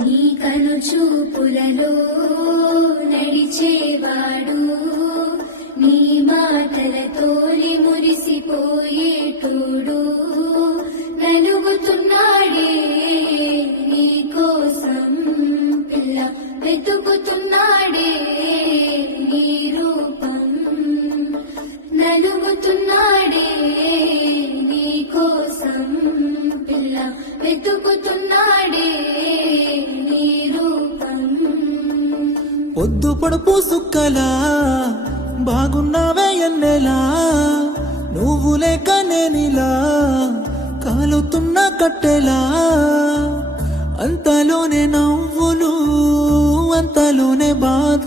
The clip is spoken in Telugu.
నీ కను చూపులలో నడిచేవాడు, నీ మాటలతోలి మురిసిపోయేటోడు, నలుగుతున్నాడే నీ కోసం పిల్ల, వెతుకుతున్నాడే నీ రూపం, నలుగుతున్నాడే నీ కోసం పిల్ల, వెతుకుతున్నాడే నీ రూపం. పొద్దు పొడుపు సుక్కలా బాగున్నావే ఎన్నెలా, నువ్వు లేక నేనిలా కాలుతున్న కట్టెలా, అంతలోనే నవ్వులు అంతలోనే బాధ.